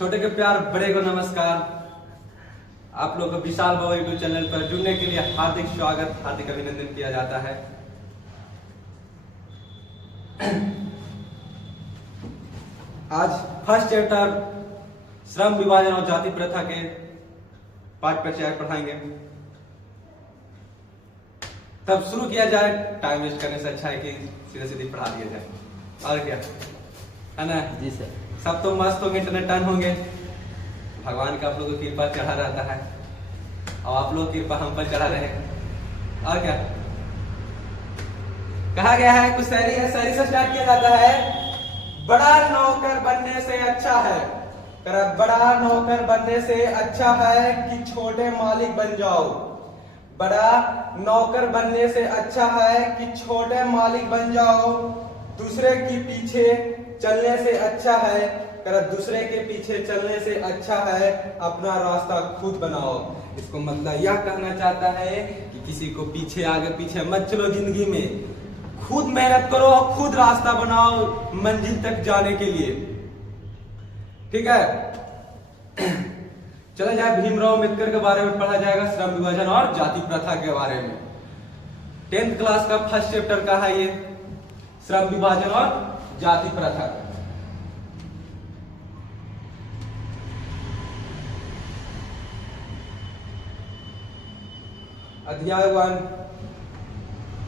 छोटे के प्यार, बड़े को नमस्कार। आप लोग को विशाल बाबा यूट्यूब चैनल पर जुड़ने के लिए हार्दिक स्वागत, हार्दिक अभिनंदन किया जाता है। आज फर्स्ट चैप्टर श्रम विभाजन और जाति प्रथा के पाठ पर चैप्टर पढ़ाएंगे। तब शुरू किया जाए, टाइम वेस्ट करने से अच्छा है कि सीधे सीधे पढ़ा दिया जाए। और क्या है ना जी सर। सब तो मस्त होंगे, इंटरनेट टर्न होंगे। भगवान का आप लोगों की कृपा चढ़ा रहता है और आप लोग की कृपा हम पर चढ़ा रहे। और क्या कहा गया है, कुछ शायरी है, शायरी से स्टार्ट किया जाता है। बड़ा नौकर बनने से अच्छा है, बड़ा नौकर बनने से अच्छा है कि छोटे मालिक बन जाओ। बड़ा नौकर बनने से अच्छा है कि छोटे मालिक बन जाओ। दूसरे के पीछे चलने से अच्छा है, दूसरे के पीछे चलने से अच्छा है अपना रास्ता खुद बनाओ। इसको मतलब यह कहना चाहता है कि किसी को पीछे आगे पीछे मत चलो, जिंदगी में खुद मेहनत करो और खुद रास्ता बनाओ मंजिल तक जाने के लिए। ठीक है, चला जाए। भीमराव अम्बेडकर के बारे में पढ़ा जाएगा, श्रम विभाजन और जाति प्रथा के बारे में। 10th क्लास का फर्स्ट चैप्टर का है ये, श्रम विभाजन और जाति प्रथा। अध्याय 1।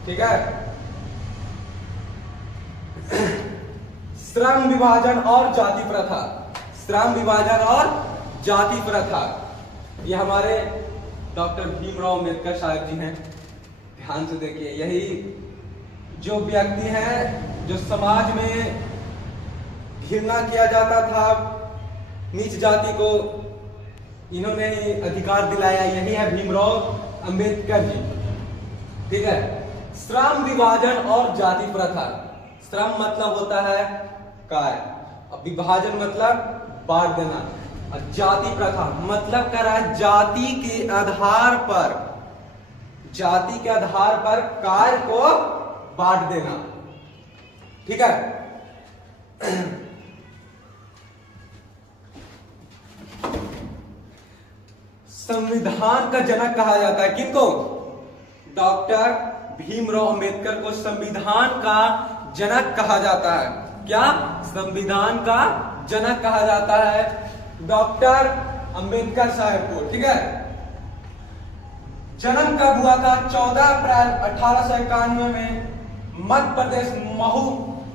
ठीक है, श्रम विभाजन और जाति प्रथा। श्रम विभाजन और जाति प्रथा, ये हमारे डॉक्टर भीमराव अम्बेडकर साहब जी हैं। ध्यान से देखिए, यही जो व्यक्ति हैं जो समाज में घृणा किया जाता था, नीच जाति को इन्होंने ही अधिकार दिलाया, यही है भीमराव अम्बेडकर जी। ठीक है, श्रम विभाजन और जाति प्रथा। श्रम मतलब होता है कार्य, और विभाजन मतलब बांट देना, और जाति प्रथा मतलब कर रहा है जाति के आधार पर, जाति के आधार पर कार्य को बांट देना। ठीक है, संविधान का जनक कहा जाता है किनको? डॉक्टर भीमराव अम्बेडकर को संविधान का जनक कहा जाता है। क्या? संविधान का जनक कहा जाता है डॉक्टर अम्बेडकर साहब को। ठीक है, जन्म कब हुआ था? 14 अप्रैल 1891 में। मध्य प्रदेश महू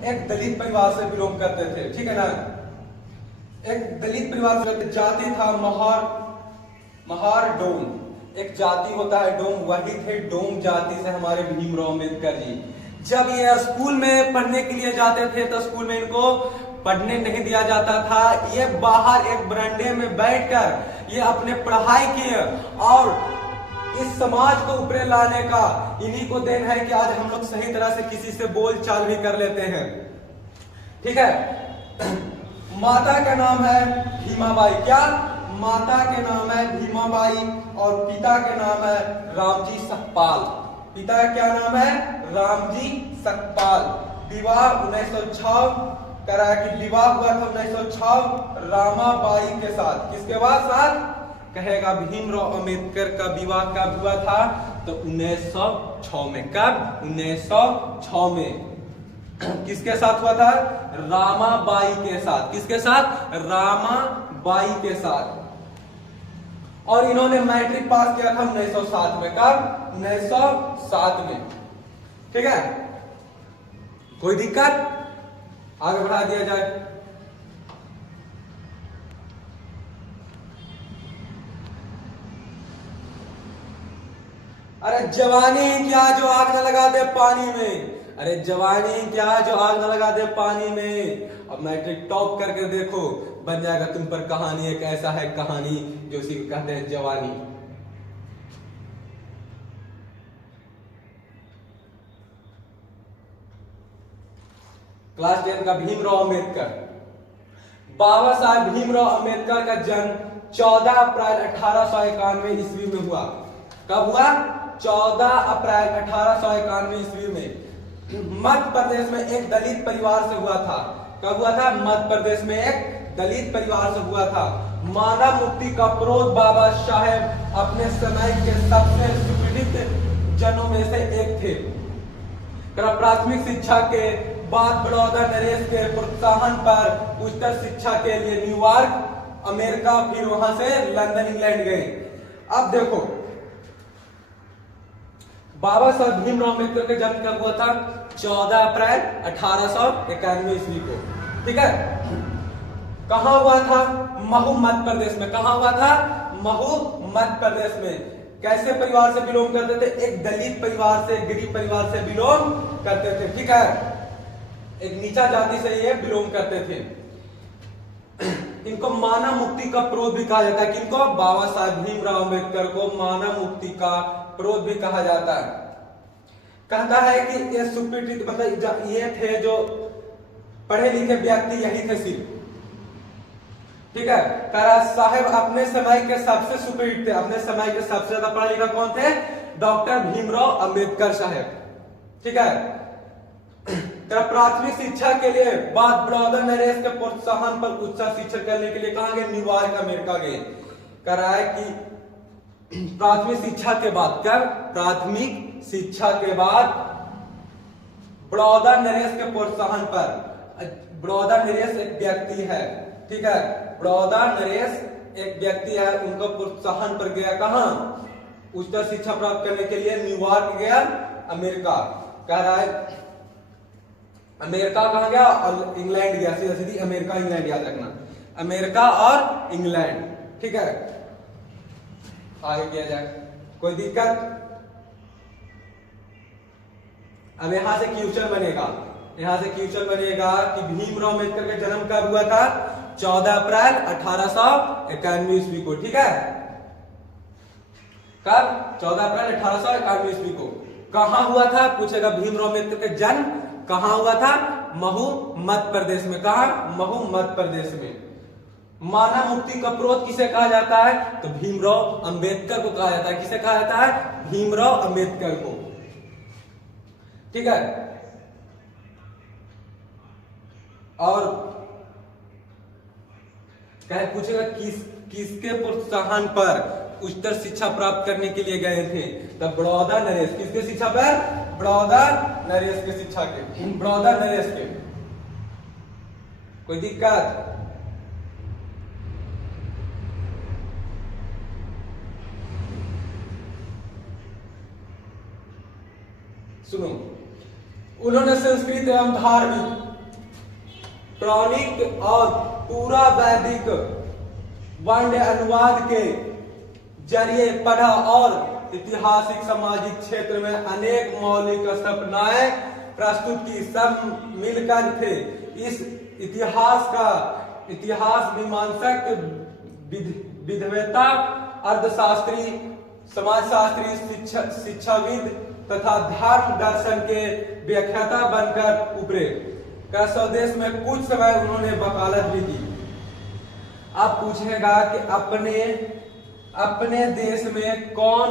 एक दलित परिवार से बिलोंग करते थे। ठीक है ना, एक दलित परिवार से। जाति था महार डोम, एक जाति होता है डोम, वही थे डोम जाति से हमारे भीमराव अम्बेडकर जी। जब ये स्कूल में पढ़ने के लिए जाते थे तो स्कूल में इनको पढ़ने नहीं दिया जाता था। ये बाहर एक बरामदे में बैठकर ये अपने पढ़ाई किए, और इस समाज को ऊपर लाने का इन्हीं को देन है कि आज हम लोग सही तरह से किसी से बोल चाल भी कर लेते हैं। ठीक है, माता का नाम है भीमाबाई। क्या? माता के नाम है भीमाबाई और पिता के नाम है रामजी सकपाल। पिता का क्या नाम है? रामजी सकपाल। विवाह 1906 करा कि विवाह हुआ था 1906 रामाबाई के साथ। किसके साथ कहेगा? भीमराव अम्बेडकर का विवाह कब हुआ था? तो 1906 में। कब? 1906 में। किसके साथ हुआ था? रामाबाई के साथ। किसके साथ? रामाबाई के साथ। और इन्होंने मैट्रिक पास किया था 1907 में। कब? 1907 में। ठीक है, कोई दिक्कत? आगे बढ़ा दिया जाए। अरे जवानी क्या जो आग न लगा दे पानी में। अरे जवानी क्या जो आग न लगा दे पानी में। अब मैट्रिक टॉप करके देखो, बन जाएगा तुम पर कहानी। एक ऐसा है कहानी जो उसी को कहते हैं जवानी। क्लास 10 का भीमराव अम्बेडकर। बाबा साहब भीमराव अम्बेडकर का जन्म 14 अप्रैल 1891 ईस्वी में हुआ। कब हुआ? 14 अप्रैल 1891 ईस्वी में मध्य प्रदेश में एक दलित परिवार से हुआ था। कब हुआ था? मध्य प्रदेश में एक दलित परिवार से हुआ था। मानव मुक्ति का प्रोत बाबा साहेब अपने समय के सबसे सुपीड़ित जनों में से एक थे। प्राथमिक शिक्षा के बाद बड़ौदा नरेश के प्रोत्साहन पर उच्चतर शिक्षा के लिए न्यूयॉर्क अमेरिका, फिर वहां से लंदन इंग्लैंड गए। अब देखो बाबा साहब भीमराव अम्बेडकर का जन्म कब हुआ था? 14 अप्रैल 1891 ईस्वी को। ठीक है, कहां हुआ था? महू मध्य प्रदेश में। कहां हुआ था? महू मध्य प्रदेश में। कैसे परिवार से बिलोंग करते थे? एक दलित परिवार से, गरीब परिवार से बिलोंग करते थे। ठीक है, एक नीचा जाति से ये बिलोंग करते थे। इनको मानव मुक्ति का प्रोत भी कहा जाता है। किनको? बाबा साहब भीमराव अम्बेडकर को मानव मुक्ति का प्रोत भी कहा जाता है। कहता है कि ये सुपीड़ित मतलब ये थे जो पढ़े लिखे व्यक्ति, यही थे सिर्फ। ठीक है, तारा साहेब अपने समय के सबसे सुपीड़ित थे। अपने समय के सबसे ज्यादा पढ़ा लिखा कौन थे? डॉक्टर भीमराव अम्बेडकर साहब। ठीक है, प्राथमिक शिक्षा के लिए बाद बड़ौदा नरेश के प्रोत्साहन पर उच्च शिक्षा करने के लिए कहां गए? न्यूयॉर्क अमेरिका गए। कराए कि प्राथमिक शिक्षा के बाद, कब? प्राथमिक शिक्षा के बाद बड़ौदा नरेश के प्रोत्साहन पर। बड़ौदा नरेश एक व्यक्ति है। ठीक है, बड़ौदा नरेश एक व्यक्ति है, उनको प्रोत्साहन पर गया कहां? उच्चतर शिक्षा प्राप्त करने के लिए न्यूयॉर्क गया, अमेरिका। कह रहा है अमेरिका कहां गया? और इंग्लैंड गया। सीधा सीधी अमेरिका इंग्लैंड याद रखना, अमेरिका और इंग्लैंड। ठीक है, आगे किया जाए, कोई दिक्कत? अब यहां से क्वेश्चन बनेगा, यहां से क्वेश्चन बनेगा कि भीमराव अम्बेडकर का जन्म कब हुआ था? 14 अप्रैल 1891 ईस्वी को। ठीक है, कब? 14 अप्रैल 1891 ईस्वी को। कहां हुआ था? पूछेगा भीमराव अम्बेडकर का जन्म कहां हुआ था? महू मध्य प्रदेश में। कहा? महू मध्य प्रदेश में। मानव मुक्ति का प्रोत किसे कहा जाता है? तो भीमराव अम्बेडकर को कहा जाता है। किसे कहा जाता है? भीमराव अम्बेडकर को। ठीक है, और क्या पूछेगा किसके प्रोत्साहन पर उच्चतर शिक्षा प्राप्त करने के लिए गए थे? तब बड़ौदा नरेश। किसके शिक्षा पर? बड़ौदा नरेश के शिक्षा के, बड़ौदा नरेश के। कोई दिक्कत? सुनो, उन्होंने संस्कृत एवं धार्मिक, पौराणिक और पूरा वैदिक वाण्य अनुवाद के जरिए पढ़ा और ऐतिहासिक सामाजिक क्षेत्र में अनेक मौलिक स्थापनाएं प्रस्तुत की। सब मिलकर थे इस इतिहास मीमांसक, विद्वता, अर्थशास्त्री, समाजशास्त्री, शिक्षाविद तथा धर्म दर्शन के व्याख्याता बनकर उभरे। का स्वदेश में कुछ समय उन्होंने वकालत भी की। अब पूछेगा कि अपने देश में कौन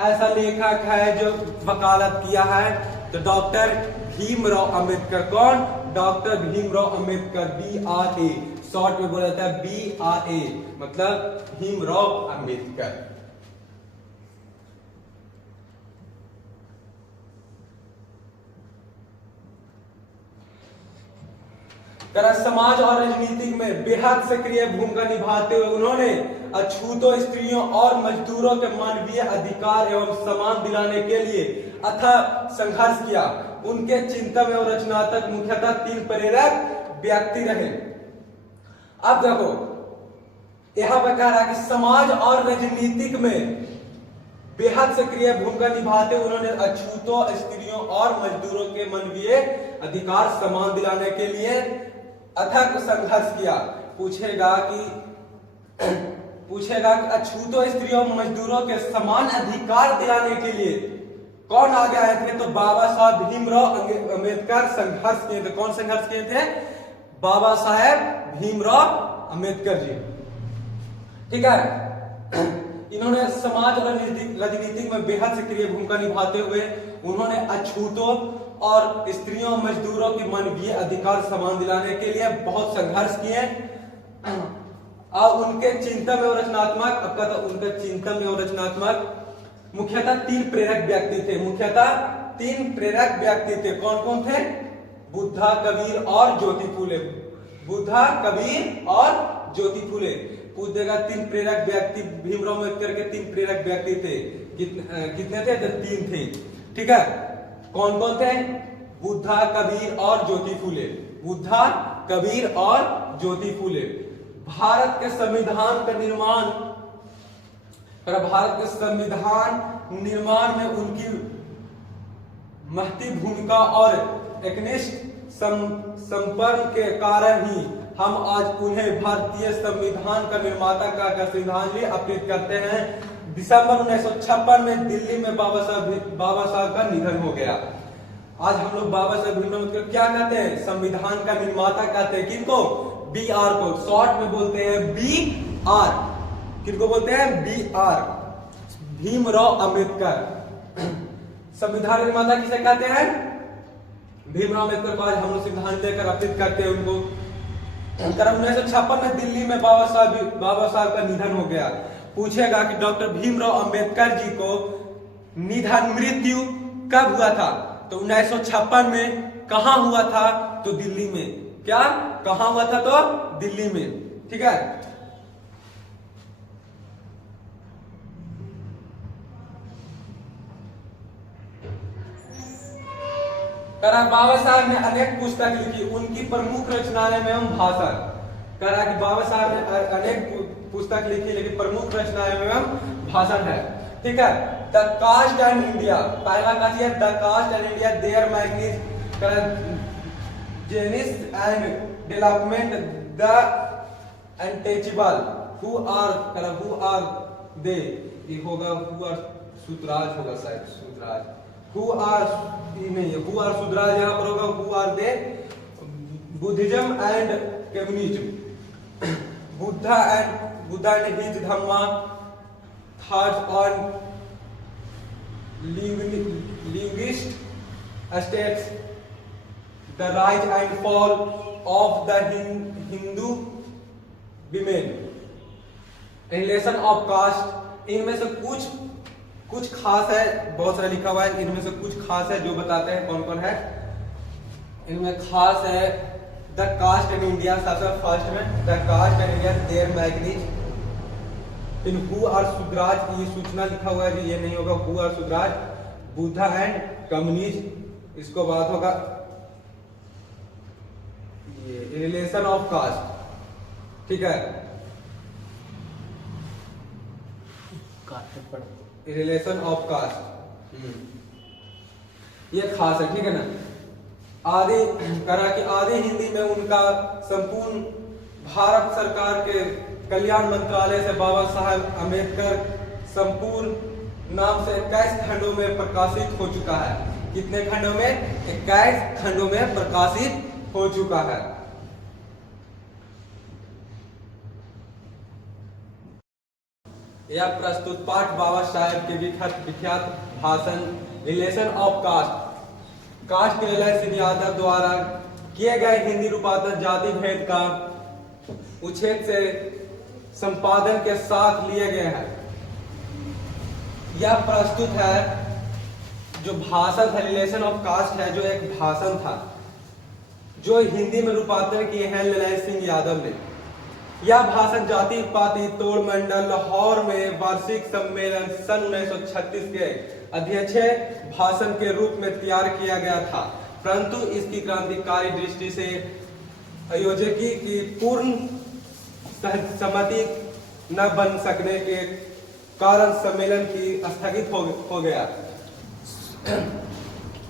ऐसा लेखक है जो वकालत किया है? तो डॉक्टर भीमराव अम्बेडकर। कौन? Doctor Bhimrao Ambedkar. BRA short में बोला जाता है, BRA मतलब भीमराव अम्बेडकर। समाज और राजनीति में बेहद सक्रिय भूमिका निभाते हुए उन्होंने अछूतों, स्त्रियों और मजदूरों के मानवीय अधिकार एवं सम्मान दिलाने के लिए अथक संघर्ष किया। उनके चिंतन एवं रचनात्मक मुख्यतः 3 प्रेरक व्यक्ति रहे। अब देखो यहां पर कह रहा है कि समाज और राजनीतिक में बेहद सक्रिय भूमिका निभाते उन्होंने अछूतों, स्त्रियों और मजदूरों के मानवीय अधिकार सम्मान दिलाने के लिए अथक संघर्ष किया। पूछेगा कि अछूतों, स्त्रियों, मजदूरों के समान अधिकार दिलाने के लिए कौन आगे आए थे? तो बाबा साहब भीमराव अम्बेडकर संघर्ष किए थे। कौन संघर्ष किए थे? बाबा साहेब भीमराव अम्बेडकर जी। ठीक है, इन्होंने समाज और राजनीति में बेहद सक्रिय भूमिका निभाते हुए उन्होंने अछूतों और स्त्रियों, मजदूरों की मानवीय अधिकार सम्मान दिलाने के लिए बहुत संघर्ष किए। और उनके चिंतन एवं रचनात्मक, आपका तो उनके चिंतन एवं रचनात्मक मुख्यतः 3 प्रेरक व्यक्ति थे। मुख्यतः 3 प्रेरक व्यक्ति थे। कौन कौन थे? बुद्धा, कबीर और ज्योति फूले। बुद्धा, कबीर और ज्योति फूले। पूछेगा 3 प्रेरक व्यक्ति, भीमराव अम्बेडकर के 3 प्रेरक व्यक्ति थे। कितने थे? 3 थे। ठीक है, कौन कौन थे? बुद्धा, कबीर और ज्योति फूले। बुद्धा, कबीर और ज्योति फूले। भारत के संविधान का निर्माण, भारत के संविधान निर्माण में उनकी महती भूमिका और एकनिष्ठ संपर्क के कारण ही हम आज उन्हें भारतीय संविधान का निर्माता का श्रद्धांजलि अर्पित करते हैं। दिसंबर 1956 में दिल्ली में बाबा साहब का निधन हो गया। आज हम लोग बाबा साहब भीमराव अम्बेडकर क्या कहते हैं? संविधान का निर्माता कहते हैं। किनको? BR को शॉर्ट में बोलते हैं BR। किनको बोलते हैं? BR, भीमराव अम्बेडकर। संविधान निर्माता किसे कहते हैं? भीमराव अम्बेडकर को आज हम लोग श्रद्धांजलि देकर अर्पित करते हैं उनको। 1956 में दिल्ली में बाबा साहब का निधन हो गया। पूछेगा कि डॉक्टर भीमराव अम्बेडकर जी को निधन मृत्यु कब हुआ था? तो 1956 में। कहां हुआ था? तो दिल्ली में। क्या कहां हुआ था? तो दिल्ली में। ठीक है, बाबा साहब ने अनेक पुस्तक लिखी। उनकी प्रमुख रचनाएं में भाषण। करा कि बाबा साहब ने अनेक पुस्तक लिखी, लेकिन प्रमुख रचनाएं में भाषण है। ठीक है, द कास्ट एंड इंडिया, पहला का है the caste and India, their genesis and development, the untouchable, who are they, ये होगा हु आर सुतराज, होगा शायद सुतराज। हु आर नहीं, हु आर सुतराज यहां पर होगा, who are they, Buddhism and communism, Buddha and his Dhamma, thoughts on linguist states, the rise and fall of the Hindu women, relation of caste। इनमें से कुछ खास है, बहुत सारा लिखा हुआ है। इनमें से कुछ खास है जो बताते हैं कौन कौन है। इनमें खास है द कास्ट इन इंडिया, सबसे फर्स्ट में the caste in India, there मैगनीज, इन हु आर सुधराज, ये सूचना लिखा हुआ है, ये नहीं होगा who are Shudras, Buddha and communist. इसको बाद होगा ये रिलेशन ऑफ कास्ट। ठीक है, रिलेशन ऑफ कास्ट, ये खास है। ठीक है ना, आदि करा कि आदि हिंदी में उनका संपूर्ण भारत सरकार के कल्याण मंत्रालय से बाबा साहब अम्बेडकर संपूर्ण नाम से 21 खंडों में प्रकाशित हो चुका है। कितने खंडों में? 21 खंडों में प्रकाशित हो चुका है। यह प्रस्तुत पाठ बाबा साहब के विख्यात भाषण रिलेशन ऑफ कास्ट, कास्ट निलय सिंह यादव द्वारा किए गए हिंदी रूपांतर जाति भेद का उच्छेद से संपादन के साथ लिए गए हैं। यह प्रस्तुत है जो भाषण था, रिलेशन ऑफ कास्ट है, जो एक भाषण था जो हिंदी में रूपांतरण किए हैं निलय सिंह यादव ने। यह भाषण जाति पाति तोड़ मंडल लाहौर में वार्षिक सम्मेलन सन 1936 के अध्यक्ष भाषण के रूप में तैयार किया गया था, परंतु इसकी क्रांतिकारी दृष्टि से आयोजकी की पूर्ण सहमति न बन सकने के कारण सम्मेलन की स्थगित हो गया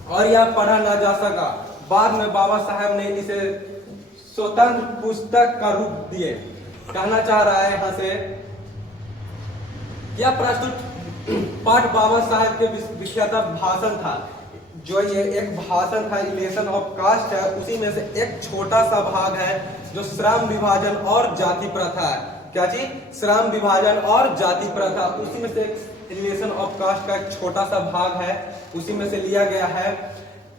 और यह पढ़ा न जा सका। बाद में बाबा साहब ने इसे स्वतंत्र पुस्तक का रूप दिए। कहना चाह रहा है यहां से, यह प्रस्तुत पाठ बाबा साहब के विख्यात भाषण था, जो ये एक भाषण था रिलेशन ऑफ कास्ट है, उसी में से एक छोटा सा भाग है जो श्रम विभाजन और जाति प्रथा है। क्या चीज? श्रम विभाजन और जाति प्रथा, उसी में से रिलेशन ऑफ कास्ट का एक छोटा सा भाग है, उसी में से लिया गया है।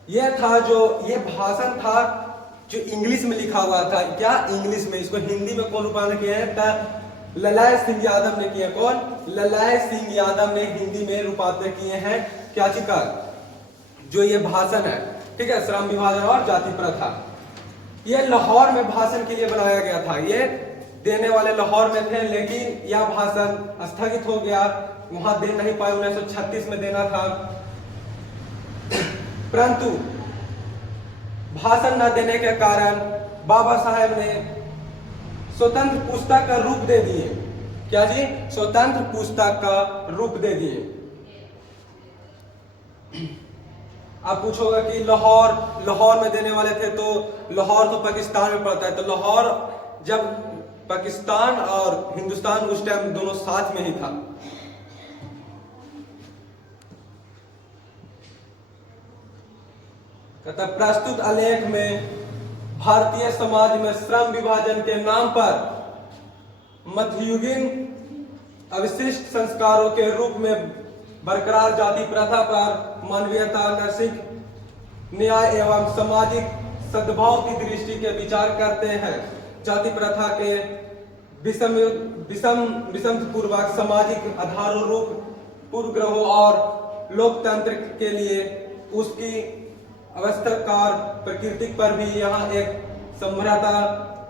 यह था जो ये भाषण था जो इंग्लिश में लिखा हुआ था। क्या? इंग्लिश में। इसको हिंदी में कौन रूपांतरण किया है? ललाय सिंह यादव ने किए। कौन? ललाय सिंह यादव ने हिंदी में रूपांतरित किए हैं क्या चीज का? जो ये भाषण है, ठीक है, श्रम विभाजन और जाति प्रथा। ये लाहौर में भाषण के लिए बनाया गया था। ये देने वाले लाहौर में थे, लेकिन यह भाषण स्थगित हो गया, वहां दे नहीं पाए। 1936 में देना था, परंतु भाषण न देने के कारण बाबा साहेब ने स्वतंत्र पुस्तक का रूप दे दिए। क्या जी? स्वतंत्र पुस्तक का रूप दे दिए। आप पूछोगे कि लाहौर में देने वाले थे, तो लाहौर तो पाकिस्तान में पड़ता है, तो लाहौर जब पाकिस्तान और हिंदुस्तान उस टाइम दोनों साथ में ही था। कहता प्रस्तुत आलेख में भारतीय समाज में श्रम विभाजन के नाम पर मध्ययुगीन अवशिष्ट संस्कारों के रूप में बरकरार जाति प्रथा पर मानवीयता, नैतिक न्याय एवं सामाजिक सद्भाव की दृष्टि के विचार करते हैं। जाति प्रथा के विषम पूर्वक सामाजिक आधारों, रूप, पूर्वग्रहों और लोकतंत्र के लिए उसकी अवस्थाकार प्रकृति पर भी यहाँ एक समरसता,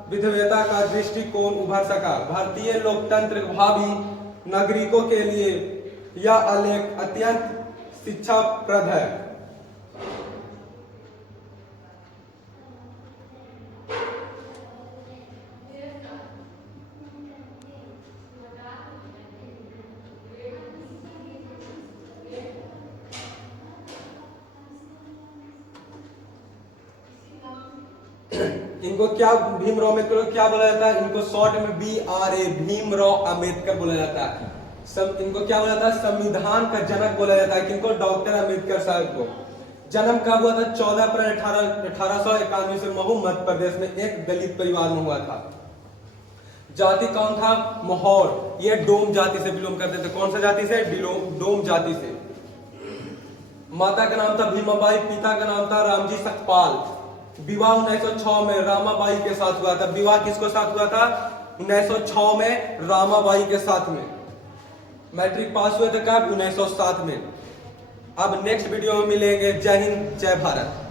विधेयता का दृष्टिकोण उभर सका। भारतीय लोकतंत्र भावी नागरिकों के लिए यह आलेख अत्यंत शिक्षाप्रद है। इनको क्या भीमराव अम्बेडकर क्या बोला जाता है? इनको शॉर्ट में BRA, भीमराव अम्बेडकर बोला जाता है। इनको क्या बोला जाता है? संविधान का जनक बोला जाता है। किनको? डॉक्टर अम्बेडकर साहब को। जन्म कब हुआ था? 14 अप्रैल 1891 से महू मध्य प्रदेश में एक दलित परिवार में हुआ था। जाति कौन था? मौर्य। ये डोम जाति से बिलोंग करते थे। कौन सा जाति से? डोम जाति से। माता का नाम था भीमाबाई, पिता का नाम था रामजी सकपाल। विवाह 1906 में रामाबाई के साथ हुआ था। विवाह किसको साथ हुआ था? 1906 में रामाबाई के साथ में। मैट्रिक पास हुए थे कब? 1907 में। अब नेक्स्ट वीडियो में मिलेंगे। जय हिंद, जय भारत।